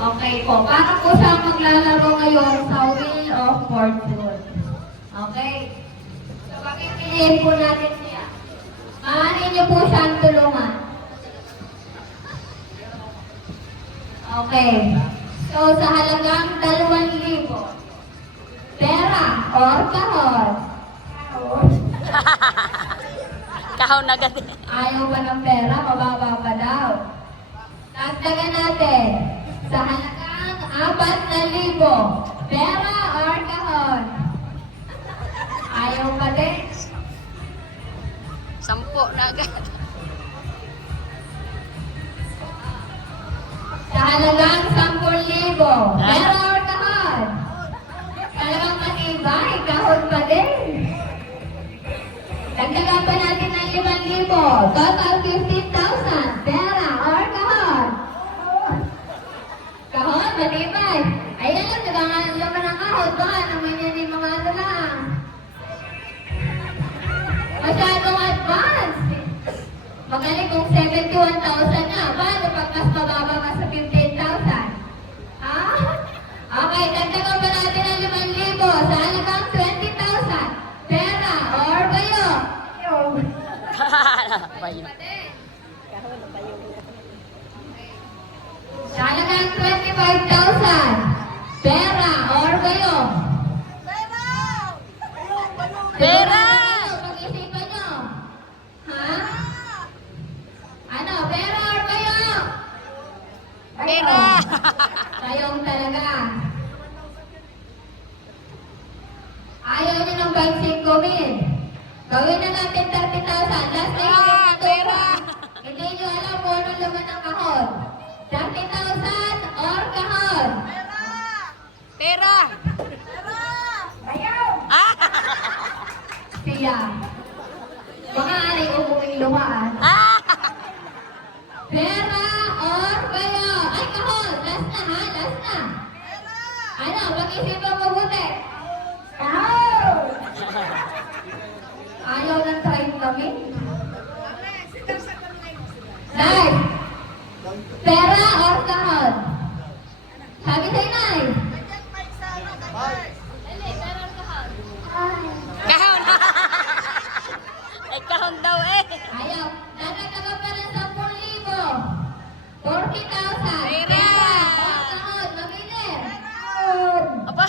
Okay po. Para po siya maglalaro ngayon sa Wheel of Fortune. Okay? So, pagpipiliin po natin siya. Maaari niyo po siyang tulungan. Okay. So, sa halagang 2,000, pera or kahon? Kahon na agad. Ayaw pa ng pera, mababa pa daw. Dagdagan natin. Sa halagang 4,000, pera or kahon? Ayaw pa din. 10 na agad. Sa halagang 10,000, pera or kahon? Talagang matibay, kahon pa din. Dagdagan pa natin ng 5,000, total 15,000, pera or kahon? Kahon, matibay. Ayan lang, nagkakaroon naman ng kahon. Baka naman yan yung mga ano lang. Masyadong advanced. Magaling kung 71,000 na. Paano pag mas mababa ka sa 15,000? Ha? Okay, dagdagan pa natin ang 5,000 sa halagang 20,000. Pera or bayo? Bayo. Sa halagang 25,000. Pera or bayo? Pera! Pag-isipan nyo. Ha? Ano? Pera or bayo? Pera! Kayong talaga. Ayaw nyo ng 25,000. Gawin na natin 30,000. Last na Ah, pera! Hindi nyo alam kung anong laman ng kahon. 30,000 or kahon? Pera! Ayaw! Ah! Siya. Baka aling umuming lumaan. Ah! Pera or bayo? Ay, kahon! Last na ha? Last na. Ano? Pag-isipan mabuti. Kahon! Ayaw ng try namin. Nay! Pera or kahon? Sabi sa'yo, Nay. Kahon! Ay, kahon daw eh. Ayaw. Dadagdagan pa ng 10,000. 40,000. Pera! Or kahon? Mamili. Kahon! Aba,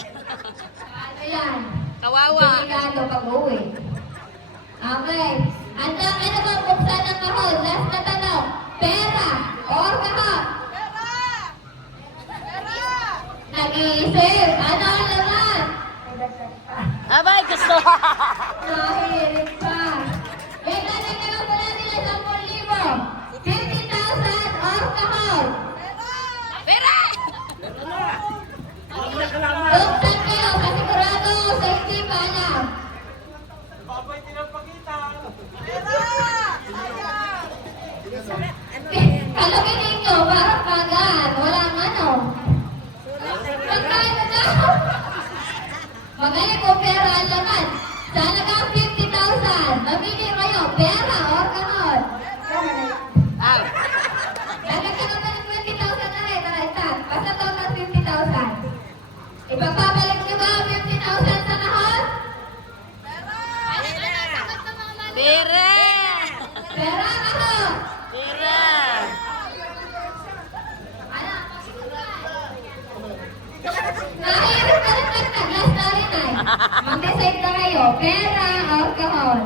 Ano yan? kawawa. Delikado pag-uwi. Okay. Handa ka na ba buksan ang kahon? Last na tanong. Pera or kahon? Nag-iisip. Ano ang laman? Abay, gusto. Nahihirit pa. Kaya dadagdagan pa natin ang 10,000. 50,000 or kahon? Pera! Buksan kayo sa sigurado sa hindi pa alam. Kalagay ninyo, parang kagaan. Walang ano. Magkano daw? Magaling kung pera ang laman. Sa halagang 50,000, mamili kayo, pera or kahon? Ah, Lalagyan ka pa ng 20,000 na rin, karaitan. Basta total 50,000. Ipagpapalik niyo ba ang 50,000 sa kahon? pera! Pera, kahon? Pera! Ano? Nahirap ka rin dagdag. Last na rin ay. Mag-decide na kayo, pera or kahon?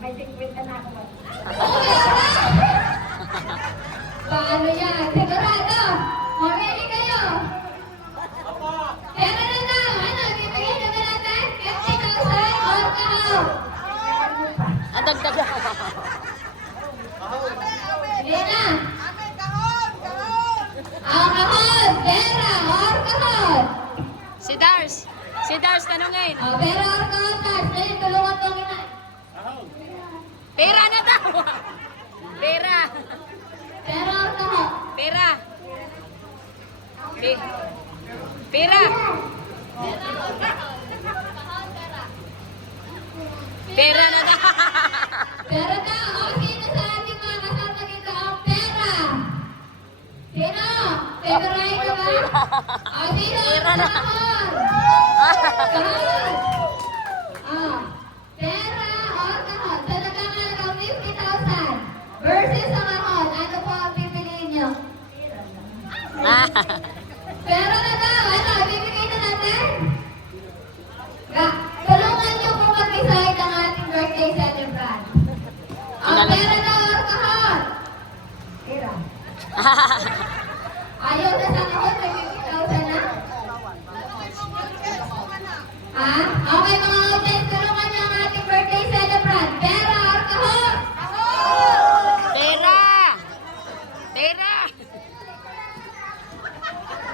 May 50 na ako. Paano yan? Sigurado? Mamili kayo. Pera na daw. Ano? Bibigyan na ba natin? 50,000 or kahon? Ang dagdag. Hindi na. Ang kahon, pera or kahon? Si Dars tanungin. Pera or kahon, Tars? Dali, tulungan tong ina. Pera na daw. Pera. Pera or kahon? Pera. Pera. Pera na daw. Pera na. O, sino sa ating mga kasama dito ang pera? Sino? Favorite ka ba O, sino Pera ang na. kahon? Kahon. Ah, pera or kahon? Sa nagkakalagang 50,000 versus sa kahon, ano po ang pipiliin nyo? Pera na daw. Ano, ibibigay na natin? Tulungan nyo po mag-decide ang ating birthday celebrant. Ang pera daw or kahon? Pera. Ayaw na sa kahon, may 50,000 na. Ha? Okay mga audience, tulungan nyo ang ating birthday celebrant. Pera or kahon? Pera! Pera!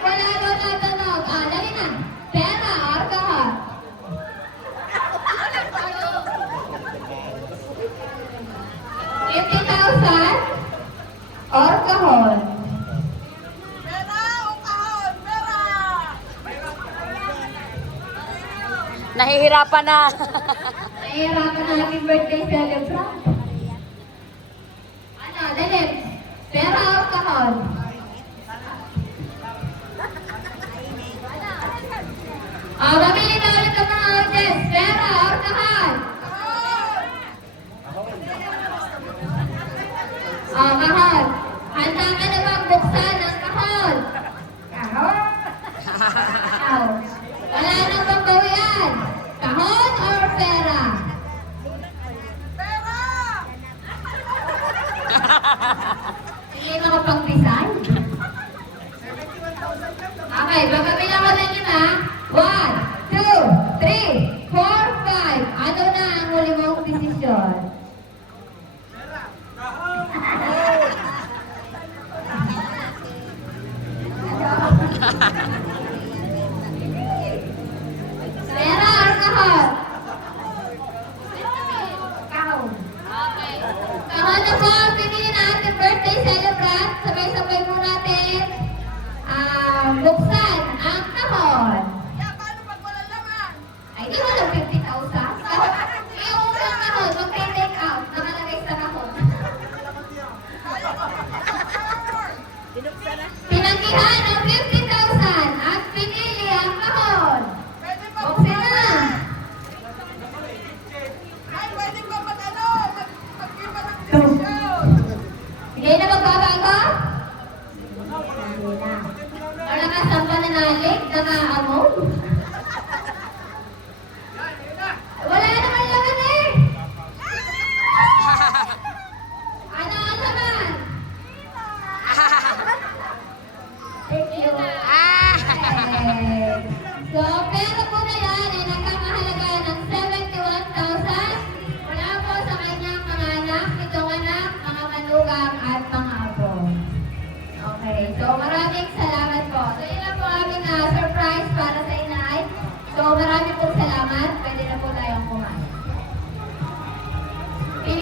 Wala daw natunog. Dali na. Pera or kahon? $50,000 or kahon? Nahihirapan na. Nahihirapan na ating birthday celebrant. Ano, dali. Pera or kahon? Mamili na ulit ang mga audience. Pera or kahon? Kahon. Handa ka na bang buksan ang kahon? Kahon. Kahon. Wala nang pambawian. Kahon or pera? Hindi mo ko pang design. Okay, magkabilang ko na yun ha. 1, 2, 3, 4, 5. Ano na ang huli mong desisyon? Pera or kahon? Kahon. Okay. Kahon na po ang pinili na ating birthday celebrant. Sabay-sabay po natin buksan ang kahon. Ay, di mo lang 50,000. Yung unang kahon, mag-take out. Nakalagay sa kahon. Pinanggihan ang 50,000 at pinili ang kahon. Buksan na. Hindi na magbabago? Hindi na. Malakas ang pananalig, nakaamog. Wala naman laman eh. Ano ang laman? Thank you. Okay. So, pera po na yan ay nagkamahalaga ng 71,000 mula po sa kanyang mga anak, pitong anak, mga manugang at mga apo. Okay, so maraming salamat po. So, yun lang po aming surprise para sa inay. So, maraming po